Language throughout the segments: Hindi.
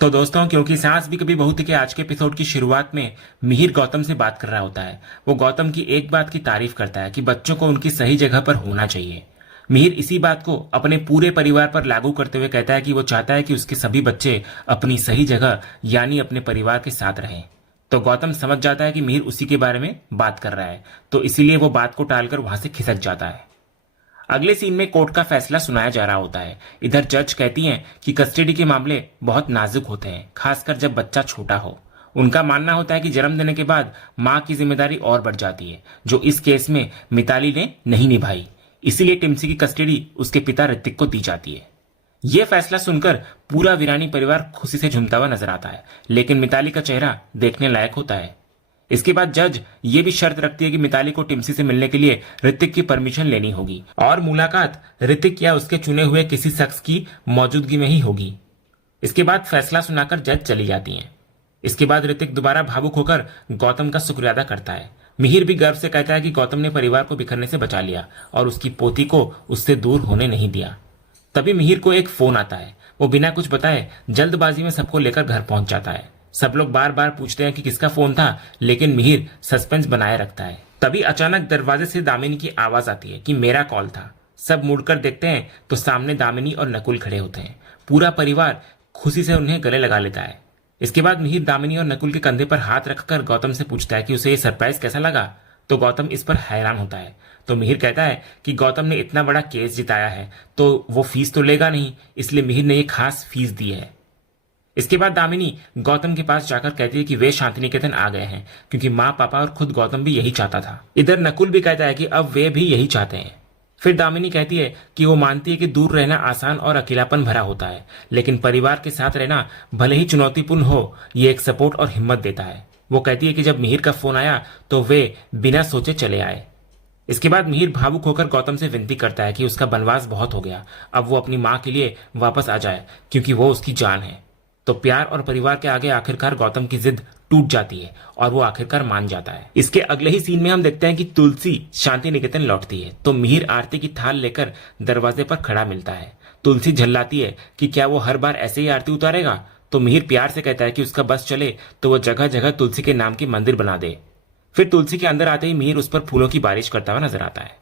तो दोस्तों, क्योंकि सास भी कभी बहू थी के आज के एपिसोड की शुरुआत में मिहिर गौतम से बात कर रहा होता है। वो गौतम की एक बात की तारीफ करता है कि बच्चों को उनकी सही जगह पर होना चाहिए। मिहिर इसी बात को अपने पूरे परिवार पर लागू करते हुए कहता है कि वो चाहता है कि उसके सभी बच्चे अपनी सही जगह यानी अपने परिवार के साथ रहें। तो गौतम समझ जाता है कि मिहिर उसी के बारे में बात कर रहा है, तो इसीलिए वो बात को टालकर वहां से खिसक जाता है। अगले सीन में कोर्ट का फैसला सुनाया जा रहा होता है। इधर जज कहती हैं कि कस्टडी के मामले बहुत नाजुक होते हैं, खासकर जब बच्चा छोटा हो। उनका मानना होता है कि जन्म देने के बाद मां की जिम्मेदारी और बढ़ जाती है, जो इस केस में मिताली ने नहीं निभाई। इसीलिए टिम्सी की कस्टडी उसके पिता ऋतिक को दी जाती है। यह फैसला सुनकर पूरा वीरानी परिवार खुशी से झूमता हुआ नजर आता है, लेकिन मिताली का चेहरा देखने लायक होता है। इसके बाद जज ये भी शर्त रखती है कि मिताली को टिम्सी से मिलने के लिए ऋतिक की परमिशन लेनी होगी और मुलाकात ऋतिक या उसके चुने हुए किसी शख्स की मौजूदगी में ही होगी। इसके बाद फैसला सुनाकर जज चली जाती हैं। इसके बाद ऋतिक दोबारा भावुक होकर गौतम का शुक्रिया अदा करता है। मिहिर भी गर्व से कहता है कि गौतम ने परिवार को बिखरने से बचा लिया और उसकी पोती को उससे दूर होने नहीं दिया। तभी मिहिर को एक फोन आता है। वो बिना कुछ बताए जल्दबाजी में सबको लेकर घर पहुंच जाता है। सब लोग बार बार पूछते हैं कि किसका फोन था, लेकिन मिहिर सस्पेंस बनाए रखता है। तभी अचानक दरवाजे से दामिनी की आवाज आती है कि मेरा कॉल था। सब मुड़कर देखते हैं तो सामने दामिनी और नकुल खड़े होते हैं। पूरा परिवार खुशी से उन्हें गले लगा लेता है। इसके बाद मिहिर दामिनी और नकुल के कंधे पर हाथ रखकर गौतम से पूछता है कि उसे ये सरप्राइज कैसा लगा। तो गौतम इस पर हैरान होता है। तो मिहिर कहता है कि गौतम ने इतना बड़ा केस जिताया है तो वो फीस तो लेगा नहीं, इसलिए मिहिर ने ये खास फीस दी है। इसके बाद दामिनी गौतम के पास जाकर कहती है कि वे शांति निकेतन आ गए हैं क्योंकि माँ पापा और खुद गौतम भी यही चाहता था। इधर नकुल भी कहता है कि अब वे भी यही चाहते हैं। फिर दामिनी कहती है कि वो मानती है कि दूर रहना आसान और अकेलापन भरा होता है, लेकिन परिवार के साथ रहना भले ही चुनौतीपूर्ण हो, ये एक सपोर्ट और हिम्मत देता है। वो कहती है कि जब मिहिर का फोन आया तो वे बिना सोचे चले आए। इसके बाद मिहिर भावुक होकर गौतम से विनती करता है कि उसका बनवास बहुत हो गया, अब वो अपनी माँ के लिए वापस आ जाए क्योंकि वो उसकी जान है। तो प्यार और परिवार के आगे आखिरकार गौतम की जिद टूट जाती है और वो आखिरकार मान जाता है। इसके अगले ही सीन में हम देखते हैं कि तुलसी शांति निकेतन लौटती है तो मिहिर आरती की थाल लेकर दरवाजे पर खड़ा मिलता है। तुलसी झल्लाती है कि क्या वो हर बार ऐसे ही आरती उतारेगा। तो मिहिर प्यार से कहता है कि उसका बस चले तो वो जगह जगह तुलसी के नाम की मंदिर बना दे। फिर तुलसी के अंदर आते ही मिहिर उस पर फूलों की बारिश करता हुआ नजर आता है।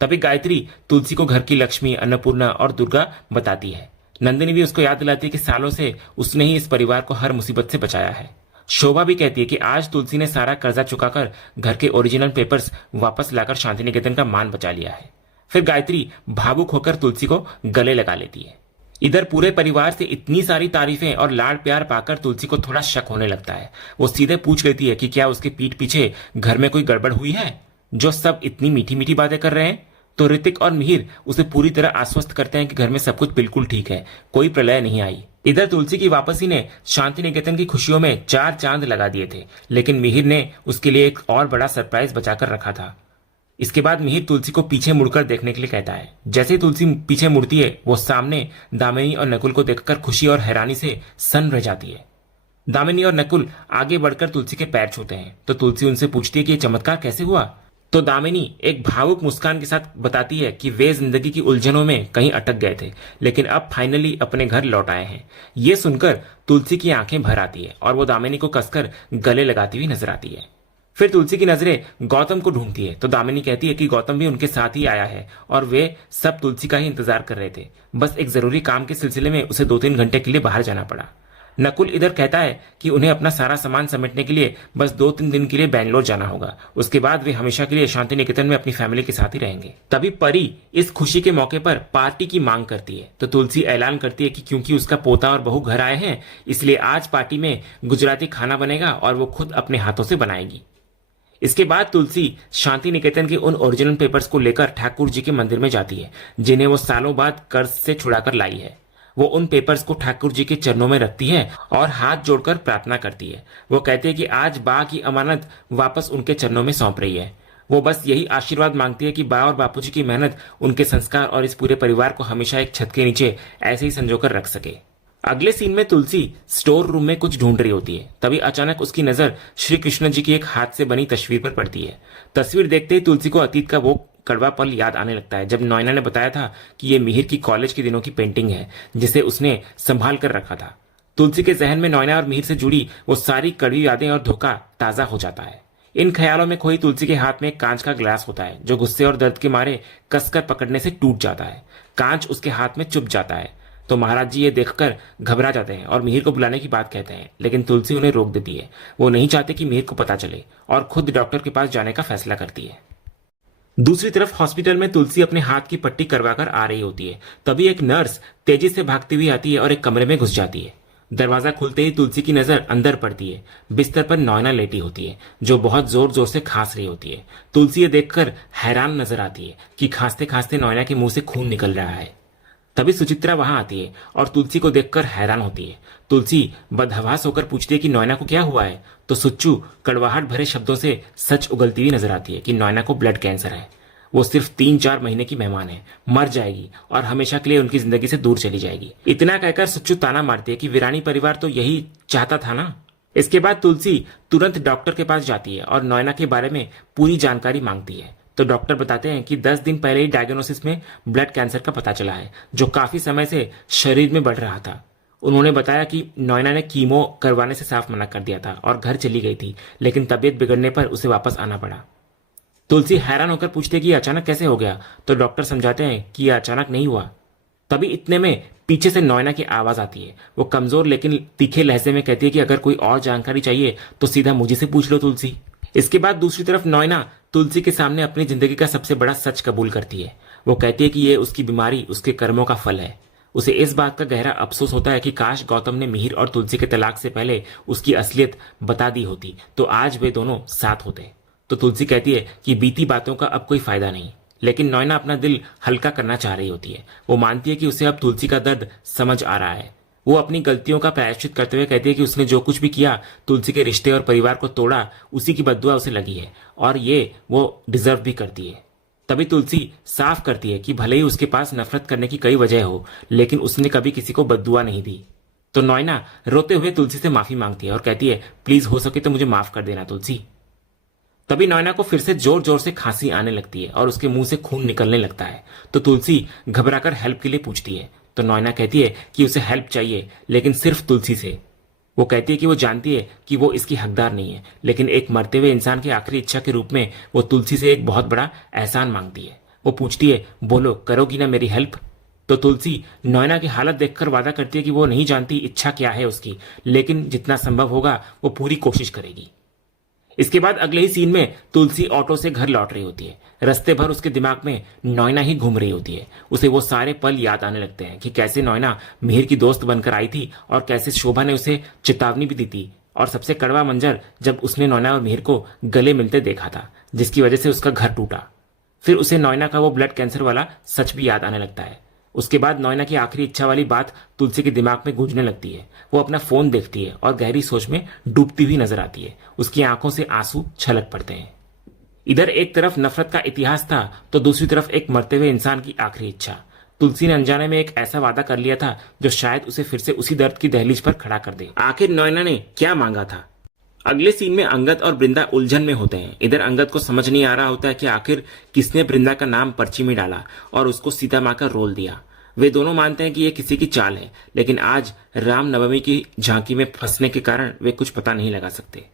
तभी गायत्री तुलसी को घर की लक्ष्मी, अन्नपूर्णा और दुर्गा बताती है। नंदिनी भी उसको याद दिलाती है कि सालों से उसने ही इस परिवार को हर मुसीबत से बचाया है। शोभा भी कहती है कि आज तुलसी ने सारा कर्जा चुकाकर घर के ओरिजिनल पेपर्स वापस लाकर शांति निकेतन का मान बचा लिया है। फिर गायत्री भावुक होकर तुलसी को गले लगा लेती है। इधर पूरे परिवार से इतनी सारी तारीफें और लाड प्यार पाकर तुलसी को थोड़ा शक होने लगता है। वो सीधे पूछ लेती है कि क्या उसके पीठ पीछे घर में कोई गड़बड़ हुई है, जो सब इतनी मीठी मीठी बातें कर रहे हैं। तो ऋतिक और मिहिर उसे पूरी तरह आश्वस्त करते हैं कि घर में सब कुछ बिल्कुल ठीक है, कोई प्रलय नहीं आई। इधर तुलसी की वापसी ने शांति निकेतन की खुशियों में चार चांद लगा दिए थे, लेकिन मिहिर ने उसके लिए एक और बड़ा सरप्राइज बचाकर रखा था। इसके बाद मिहिर तुलसी को पीछे मुड़कर देखने के लिए कहता है। जैसे ही तुलसी पीछे मुड़ती है वो सामने दामिनी और नकुल को देखकर खुशी और हैरानी से सन्न रह जाती है। दामिनी और नकुल आगे बढ़कर तुलसी के पैर छूते हैं तो तुलसी उनसे पूछती है कि ये चमत्कार कैसे हुआ। तो दामिनी एक भावुक मुस्कान के साथ बताती है कि वे जिंदगी की उलझनों में कहीं अटक गए थे, लेकिन अब फाइनली अपने घर लौट आए हैं। ये सुनकर तुलसी की आंखें भर आती है और वो दामिनी को कसकर गले लगाती हुई नजर आती है। फिर तुलसी की नजरें गौतम को ढूंढती है तो दामिनी कहती है कि गौतम भी उनके साथ ही आया है और वे सब तुलसी का ही इंतजार कर रहे थे। बस एक जरूरी काम के सिलसिले में उसे 2-3 घंटे के लिए बाहर जाना पड़ा। नकुल इधर कहता है कि उन्हें अपना सारा सामान समेटने के लिए बस 2-3 दिन के लिए बैंगलोर जाना होगा। उसके बाद वे हमेशा के लिए शांति निकेतन में अपनी फैमिली के साथ ही रहेंगे। तभी परी इस खुशी के मौके पर पार्टी की मांग करती है तो तुलसी ऐलान करती है कि क्योंकि उसका पोता और बहू घर आए हैं, इसलिए आज पार्टी में गुजराती खाना बनेगा और वो खुद अपने हाथों से बनाएगी। इसके बाद तुलसी शांति निकेतन के उन ओरिजिनल पेपर्स को लेकर ठाकुर जी के मंदिर में जाती है, जिन्हें वो सालों बाद कर्ज से छुड़ाकर लाई है। वो उन पेपर्स को ठाकुर जी के चरणों में रखती है और हाथ जोड़कर प्रार्थना करती है। वो कहती है कि आज बा की अमानत वापस उनके चरणों में सौंप रही है। वो बस यही आशीर्वाद मांगती है कि बा और बापूजी की मेहनत, उनके संस्कार और इस पूरे परिवार को हमेशा एक छत के नीचे ऐसे ही संजोकर रख सके। अगले सीन में तुलसी स्टोर रूम में कुछ ढूंढ रही होती है। तभी अचानक उसकी नजर श्री कृष्ण जी की एक हाथ से बनी तस्वीर पर पड़ती है। तस्वीर देखते ही तुलसी को अतीत का वो कड़वा पल याद आने लगता है जब नॉयना ने बताया था कि ये मिहिर की कॉलेज के दिनों की पेंटिंग है जिसे उसने संभाल कर रखा था। तुलसी के जहन में नोएना और मिहिर से जुड़ी वो सारी कड़वी यादें और धोखा ताजा हो जाता है। इन ख्यालों में खोई तुलसी के हाथ में एक कांच का गिलास होता है जो गुस्से और दर्द के मारे कसकर पकड़ने से टूट जाता है। कांच उसके हाथ में चुभ जाता है तो महाराज जी ये देखकर घबरा जाते हैं और मिहिर को बुलाने की बात कहते हैं, लेकिन तुलसी उन्हें रोक देती है। वो नहीं चाहते कि मिहिर को पता चले और खुद डॉक्टर के पास जाने का फैसला करती है। दूसरी तरफ हॉस्पिटल में तुलसी अपने हाथ की पट्टी करवाकर आ रही होती है। तभी एक नर्स तेजी से भागती हुई आती है और एक कमरे में घुस जाती है। दरवाजा खुलते ही तुलसी की नजर अंदर पड़ती है। बिस्तर पर नोएना लेटी होती है जो बहुत जोर जोर से खांस रही होती है। तुलसी ये देखकर हैरान नजर आती है कि खांसते खांसते नोएना के मुंह से खून निकल रहा है। तभी सुचित्रा वहां आती है और तुलसी को देखकर हैरान होती है। तुलसी बदहवास होकर पूछती है कि नोएना को क्या हुआ है, तो सुच्चू कड़वाहट भरे शब्दों से सच उगलती हुई नजर आती है कि नोएना को ब्लड कैंसर है। वो सिर्फ 3-4 महीने की मेहमान है, मर जाएगी और हमेशा के लिए उनकी जिंदगी से दूर चली जाएगी। इतना कहकर सुच्चू ताना मारती है कि वीरानी परिवार तो यही चाहता था ना। इसके बाद तुलसी तुरंत डॉक्टर के पास जाती है और नोएना के बारे में पूरी जानकारी मांगती है। तो डॉक्टर बताते हैं कि 10 दिन पहले ही डायग्नोसिस में ब्लड कैंसर का पता चला है जो काफी समय से शरीर में बढ़ रहा था। उन्होंने बताया कि नोएना ने कीमो करवाने से साफ मना कर दिया था और घर चली गई थी, लेकिन तबीयत बिगड़ने पर उसे वापस आना पड़ा। तुलसी हैरान होकर पूछती है कि अचानक कैसे हो गया, तो डॉक्टर समझाते हैं कि यह अचानक नहीं हुआ। तभी इतने में पीछे से नोएना की आवाज आती है। वो कमजोर लेकिन तीखे लहजे में कहती है कि अगर कोई और जानकारी चाहिए तो सीधा मुझे से पूछ लो तुलसी। इसके बाद दूसरी तरफ नोएना तुलसी के सामने अपनी जिंदगी का सबसे बड़ा सच कबूल करती है। वो कहती है कि ये उसकी बीमारी उसके कर्मों का फल है। उसे इस बात का गहरा अफसोस होता है कि काश गौतम ने मिहिर और तुलसी के तलाक से पहले उसकी असलियत बता दी होती तो आज वे दोनों साथ होते। तो तुलसी कहती है कि बीती बातों का अब कोई फायदा नहीं, लेकिन नोएना अपना दिल हल्का करना चाह रही होती है। वो मानती है कि उसे अब तुलसी का दर्द समझ आ रहा है। वो अपनी गलतियों का प्रायश्चित करते हुए कहती है कि उसने जो कुछ भी किया, तुलसी के रिश्ते और परिवार को तोड़ा, उसी की बद्दुआ उसे लगी है और ये वो डिजर्व भी करती है। तभी तुलसी साफ करती है कि भले ही उसके पास नफरत करने की कई वजह हो, लेकिन उसने कभी किसी को बद्दुआ नहीं दी। तो नोएना रोते हुए तुलसी से माफी मांगती है और कहती है प्लीज हो सके तो मुझे माफ कर देना तुलसी। तभी नोएना को फिर से जोर जोर से खांसी आने लगती है और उसके मुंह से खून निकलने लगता है। तो तुलसी घबराकर हेल्प के लिए पूछती है। तो नोएना कहती है कि उसे हेल्प चाहिए, लेकिन सिर्फ तुलसी से। वो कहती है कि वो जानती है कि वो इसकी हकदार नहीं है, लेकिन एक मरते हुए इंसान की आखिरी इच्छा के रूप में वो तुलसी से एक बहुत बड़ा एहसान मांगती है। वो पूछती है बोलो करोगी ना मेरी हेल्प। तो तुलसी नोएना की हालत देखकर वादा करती है कि वो नहीं जानती इच्छा क्या है उसकी, लेकिन जितना संभव होगा वो पूरी कोशिश करेगी। इसके बाद अगले ही सीन में तुलसी ऑटो से घर लौट रही होती है। रास्ते भर उसके दिमाग में नोएना ही घूम रही होती है। उसे वो सारे पल याद आने लगते हैं कि कैसे नोएना मिहिर की दोस्त बनकर आई थी और कैसे शोभा ने उसे चेतावनी भी दी थी, और सबसे कड़वा मंजर जब उसने नोएना और मिहिर को गले मिलते देखा था, जिसकी वजह से उसका घर टूटा। फिर उसे नोएना का वो ब्लड कैंसर वाला सच भी याद आने लगता है। उसके बाद नोएना की आखिरी इच्छा वाली बात तुलसी के दिमाग में गूंजने लगती है। वो अपना फोन देखती है और गहरी सोच में डूबती हुई नजर आती है। उसकी आंखों से आंसू छलक पड़ते हैं। इधर एक तरफ नफरत का इतिहास था तो दूसरी तरफ एक मरते हुए इंसान की आखिरी इच्छा। तुलसी ने अनजाने में एक ऐसा वादा कर लिया था जो शायद उसे फिर से उसी दर्द की दहलीज पर खड़ा कर दे। आखिर नोएना ने क्या मांगा था? अगले सीन में अंगद और वृंदा उलझन में होते हैं। इधर अंगद को समझ नहीं आ रहा होता है कि आखिर किसने वृंदा का नाम पर्ची में डाला और उसको सीता माँ का रोल दिया। वे दोनों मानते हैं कि यह किसी की चाल है, लेकिन आज रामनवमी की झांकी में फंसने के कारण वे कुछ पता नहीं लगा सकते।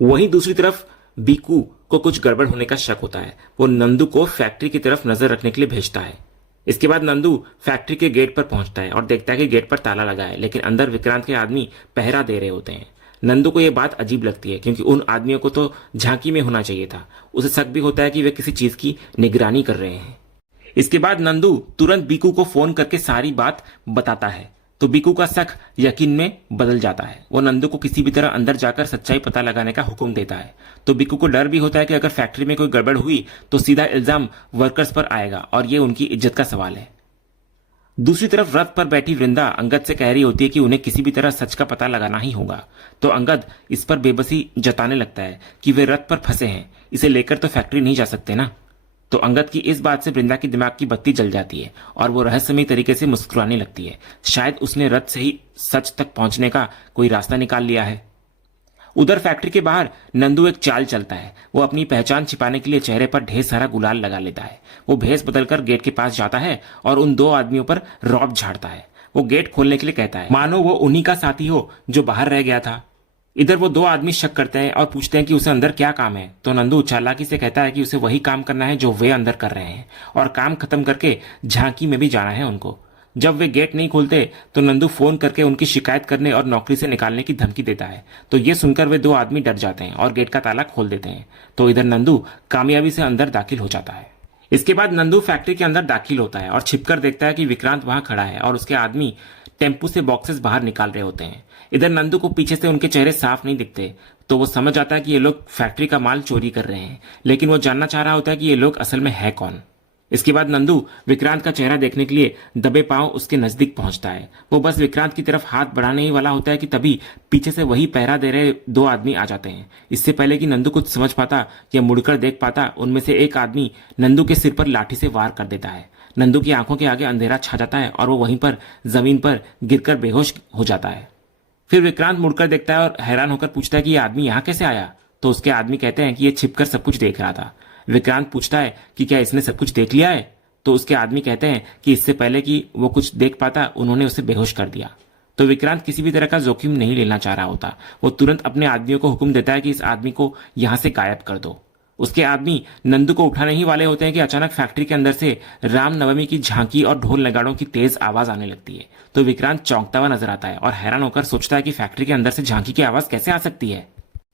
वहीं दूसरी तरफ बीकू को कुछ गड़बड़ होने का शक होता है। वो नंदू को फैक्ट्री की तरफ नजर रखने के लिए भेजता है। इसके बाद नंदू फैक्ट्री के गेट पर पहुंचता है और देखता है कि गेट पर ताला लगा है, लेकिन अंदर विक्रांत के आदमी पहरा दे रहे होते हैं। नंदू को यह बात अजीब लगती है क्योंकि उन आदमियों को तो झांकी में होना चाहिए था। उसे शक भी होता है कि वे किसी चीज की निगरानी कर रहे हैं। इसके बाद नंदू तुरंत बीकू को फोन करके सारी बात बताता है, तो बीकू का शक यकीन में बदल जाता है। वो नंदू को किसी भी तरह अंदर जाकर सच्चाई पता लगाने का हुक्म देता है। तो बीकू को डर भी होता है कि अगर फैक्ट्री में कोई गड़बड़ हुई तो सीधा इल्जाम वर्कर्स पर आएगा और ये उनकी इज्जत का सवाल है। दूसरी तरफ रथ पर बैठी वृंदा अंगद से कह रही होती है कि उन्हें किसी भी तरह सच का पता लगाना ही होगा। तो अंगद इस पर बेबसी जताने लगता है कि वे रथ पर फंसे हैं, इसे लेकर तो फैक्ट्री नहीं जा सकते ना। तो अंगद की इस बात से वृंदा की दिमाग की बत्ती जल जाती है और वो रहस्यमयी तरीके से मुस्कुराने लगती है। शायद उसने रथ से ही सच तक पहुंचने का कोई रास्ता निकाल लिया है। उधर फैक्ट्री के बाहर नंदू एक चाल चलता है। वो अपनी पहचान छिपाने के लिए चेहरे पर ढेर सारा गुलाल लगा लेता है। वो भेस बदलकर गेट के पास जाता है और उन दो आदमियों पर रौब झाड़ता है। वो गेट खोलने के लिए कहता है, मानो वो उन्हीं का साथी हो जो बाहर रह गया था। इधर वो दो आदमी शक करते हैं और पूछते हैं कि उसे अंदर क्या काम है। तो नंदू चालाकी से कहता है कि उसे वही काम करना है जो वे अंदर कर रहे हैं और काम खत्म करके झांकी में भी जाना है उनको। जब वे गेट नहीं खोलते तो नंदू फोन करके उनकी शिकायत करने और नौकरी से निकालने की धमकी देता है। तो ये सुनकर वे दो आदमी डर जाते हैं और गेट का ताला खोल देते हैं। तो इधर नंदू कामयाबी से अंदर दाखिल हो जाता है। इसके बाद नंदू फैक्ट्री के अंदर दाखिल होता है और छिपकर देखता है कि विक्रांत वहां खड़ा है और उसके आदमी टेम्पू से बॉक्सेस बाहर निकाल रहे होते हैं। इधर नंदू को पीछे से उनके चेहरे साफ नहीं दिखते, तो वो समझ आता है कि ये लोग फैक्ट्री का माल चोरी कर रहे हैं, लेकिन वो जानना चाह रहा होता है कि ये लोग असल में है कौन। इसके बाद नंदू विक्रांत का चेहरा देखने के लिए दबे पांव उसके नजदीक पहुंचता है। वो बस विक्रांत की तरफ हाथ बढ़ाने ही वाला होता है कि तभी पीछे से वही पहरा दे रहे दो आदमी आ जाते हैं। इससे पहले कि नंदू कुछ समझ पाता या मुड़कर देख पाता, उनमें से एक आदमी नंदू के सिर पर लाठी से वार कर देता है। नंदू की आंखों के आगे अंधेरा छा जाता है और वो वहीं पर जमीन पर गिरकर बेहोश हो जाता है। फिर विक्रांत मुड़कर देखता है और हैरान होकर पूछता है कि ये आदमी यहाँ कैसे आया। तो उसके आदमी कहते हैं कि ये छिपकर सब कुछ देख रहा था। विक्रांत पूछता है कि क्या इसने सब कुछ देख लिया है। तो उसके आदमी कहते हैं कि इससे पहले कि वो कुछ देख पाता उन्होंने उसे बेहोश कर दिया। तो विक्रांत किसी भी तरह का जोखिम नहीं लेना चाह रहा होता। वो तुरंत अपने आदमियों को हुक्म देता है कि इस आदमी को यहां से गायब कर दो। उसके आदमी नंदू को उठाने ही वाले होते हैं कि अचानक फैक्ट्री के अंदर से रामनवमी की झांकी और ढोल नगाड़ों की तेज आवाज आने लगती है। तो विक्रांत चौंकता हुआ नजर आता है और हैरान होकर सोचता है कि फैक्ट्री के अंदर से झांकी की आवाज कैसे आ सकती है।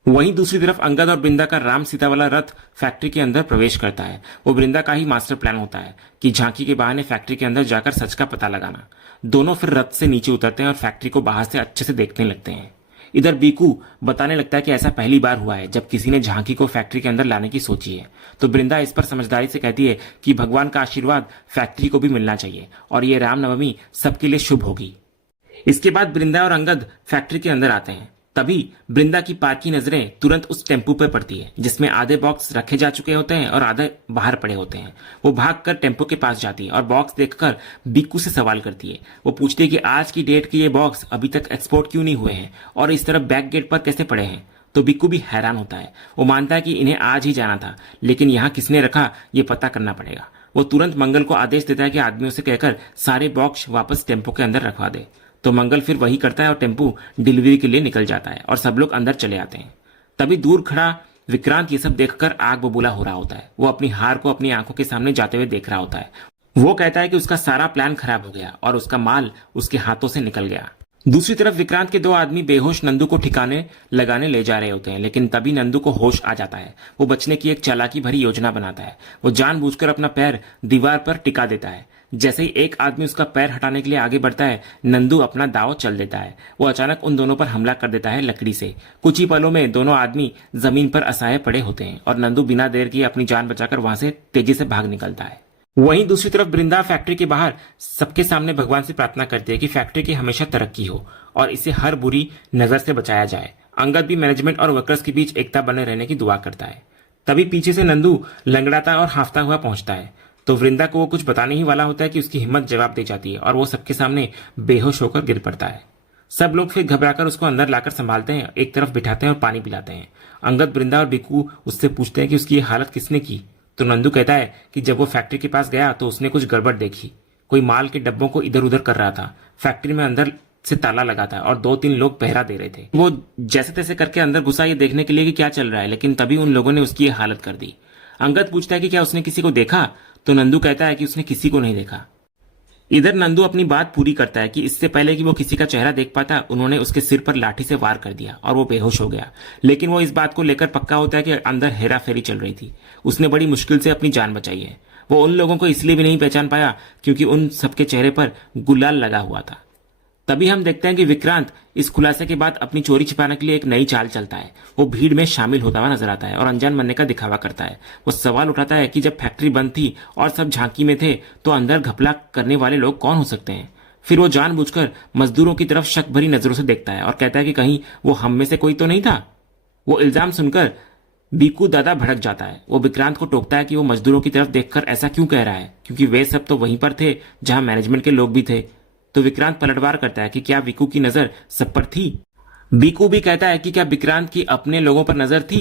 वहीं दूसरी तरफ अंगद और वृंदा का राम सीता वाला रथ फैक्ट्री के अंदर प्रवेश करता है। वो वृंदा का ही मास्टर प्लान होता है कि झांकी के बहाने फैक्ट्री के अंदर जाकर सच का पता लगाना। दोनों फिर रथ से नीचे उतरते हैं और फैक्ट्री को बाहर से अच्छे से देखने लगते हैं। इधर बीकू बताने लगता है कि ऐसा पहली बार हुआ है जब किसी ने झांकी को फैक्ट्री के अंदर लाने की सोची है। तो वृंदा इस पर समझदारी से कहती है कि भगवान का आशीर्वाद फैक्ट्री को भी मिलना चाहिए और ये रामनवमी सबके लिए शुभ होगी। इसके बाद वृंदा और अंगद फैक्ट्री के अंदर आते हैं। तभी वृंदा की पार की नजरें तुरंत उस टेम्पू पर पड़ती है जिसमें आधे बॉक्स रखे जा चुके होते हैं और आधे बाहर पड़े होते हैं। वो भागकर टेम्पू के पास जाती है और बॉक्स देखकर बीकू से सवाल करती है। वो पूछती है कि आज की डेट के ये बॉक्स अभी तक एक्सपोर्ट क्यों नहीं हुए हैं और इस तरफ बैक गेट पर कैसे पड़े हैं। तो बीकू भी हैरान होता है। वो मानता है कि इन्हें आज ही जाना था, लेकिन यहाँ किसने रखा ये पता करना पड़ेगा। वो तुरंत मंगल को आदेश देता है कि आदमियों से कहकर सारे बॉक्स वापस टेम्पो के अंदर रखवा दे। तो मंगल फिर वही करता है और टेम्पू डिलीवरी के लिए निकल जाता है और सब लोग अंदर चले आते हैं। तभी दूर खड़ा विक्रांत ये सब देखकर आग बबूला हो रहा होता है। वो अपनी हार को अपनी आंखों के सामने जाते हुए देख रहा होता है। वो कहता है कि उसका सारा प्लान खराब हो गया और उसका माल उसके हाथों से निकल गया। दूसरी तरफ विक्रांत के दो आदमी बेहोश नंदू को ठिकाने लगाने ले जा रहे होते हैं, लेकिन तभी नंदू को होश आ जाता है। वो बचने की एक चालाकी भरी योजना बनाता है। वो जानबूझकर अपना पैर दीवार पर टिका देता है। जैसे ही एक आदमी उसका पैर हटाने के लिए आगे बढ़ता है, नंदू अपना दाव चल देता है। वो अचानक उन दोनों पर हमला कर देता है लकड़ी से। कुछ ही पलों में दोनों आदमी जमीन पर असहाय पड़े होते हैं और नंदू बिना देर किए अपनी जान बचाकर वहां से तेजी से भाग निकलता है। वहीं दूसरी तरफ वृंदा फैक्ट्री के बाहर सबके सामने भगवान से प्रार्थना करती है कि फैक्ट्री की हमेशा तरक्की हो और इसे हर बुरी नजर से बचाया जाए। अंगद भी मैनेजमेंट और वर्कर्स के बीच एकता बने रहने की दुआ करता है। तभी पीछे से नंदू लंगड़ाता और हाफता हुआ पहुंचता है। तो वृंदा को वो कुछ बताने ही वाला होता है कि उसकी हिम्मत जवाब दे जाती है और वो सबके सामने बेहोश होकर गिर पड़ता है। सब लोग फिर घबराकर उसको अंदर लाकर संभालते हैं, एक तरफ बिठाते हैं और पानी पिलाते हैं। अंगद, वृंदा और बिकू उससे पूछते हैं कि उसकी ये हालत किसने की। तो नंदू कहता है कि जब वो फैक्ट्री के पास गया तो उसने कुछ गड़बड़ देखी। कोई माल के डब्बों को इधर उधर कर रहा था। फैक्ट्री में अंदर से ताला लगा था और 2-3 लोग पहरा दे रहे थे। वो जैसे तैसे करके अंदर घुसा ये देखने के लिए कि क्या चल रहा है, लेकिन तभी उन लोगों ने उसकी ये हालत कर दी। अंगद पूछता है कि क्या उसने किसी को देखा। तो नंदू कहता है कि उसने किसी को नहीं देखा। इधर नंदू अपनी बात पूरी करता है कि इससे पहले कि वो किसी का चेहरा देख पाता, उन्होंने उसके सिर पर लाठी से वार कर दिया और वो बेहोश हो गया। लेकिन वो इस बात को लेकर पक्का होता है कि अंदर हेरा फेरी चल रही थी। उसने बड़ी मुश्किल से अपनी जान बचाई है। वो उन लोगों को इसलिए भी नहीं पहचान पाया क्योंकि उन सबके चेहरे पर गुलाल लगा हुआ था। तभी हम देखते हैं कि विक्रांत इस खुलासे के बाद अपनी चोरी छिपाने के लिए एक नई चाल चलता है। वो भीड़ में शामिल होता हुआ नजर आता है और अनजान बनने का दिखावा करता है। वो सवाल उठाता है कि जब फैक्ट्री बंद थी और सब झांकी में थे तो अंदर घपला करने वाले लोग कौन हो सकते हैं। फिर वो जानबूझकर मजदूरों की तरफ शक भरी नजरों से देखता है और कहता है कि कहीं वो हम में से कोई तो नहीं था। वो इल्जाम सुनकर बीकू दादा भड़क जाता है। वो विक्रांत को टोकता है कि वो मजदूरों की तरफ देखकर ऐसा क्यों कह रहा है, क्योंकि वे सब तो वहीं पर थे जहां मैनेजमेंट के लोग भी थे। तो विक्रांत पलटवार करता है कि क्या बीकू की नजर सब पर थी। बीकू भी कहता है कि क्या विक्रांत की अपने लोगों पर नजर थी।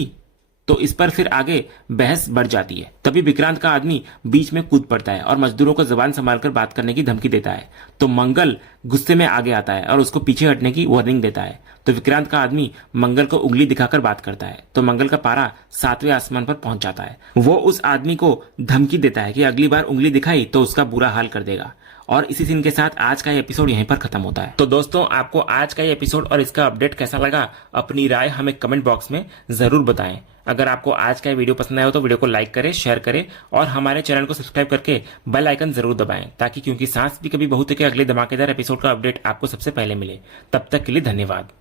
तो इस पर फिर आगे बहस बढ़ जाती है। तभी विक्रांत का आदमी बीच में कूद पड़ता है और मजदूरों को जबान संभालकर बात करने की धमकी देता है। तो मंगल गुस्से में आगे आता है और उसको पीछे हटने की वार्निंग देता है। तो विक्रांत का आदमी मंगल को उंगली दिखाकर बात करता है। तो मंगल का पारा 7वें आसमान पर पहुंच जाता है। वो उस आदमी को धमकी देता है कि अगली बार उंगली दिखाई तो उसका बुरा हाल कर देगा। और इसी सीन के साथ आज का ये एपिसोड यहीं पर खत्म होता है। तो दोस्तों, आपको आज का ये एपिसोड और इसका अपडेट कैसा लगा, अपनी राय हमें कमेंट बॉक्स में जरूर बताएं। अगर आपको आज का वीडियो पसंद आया हो तो वीडियो को लाइक करें, शेयर करें और हमारे चैनल को सब्सक्राइब करके बेल आइकन जरूर दबाएं, ताकि क्योंकि सांस भी कभी बहुत के अगले धमाकेदार एपिसोड का अपडेट आपको सबसे पहले मिले। तब तक के लिए धन्यवाद।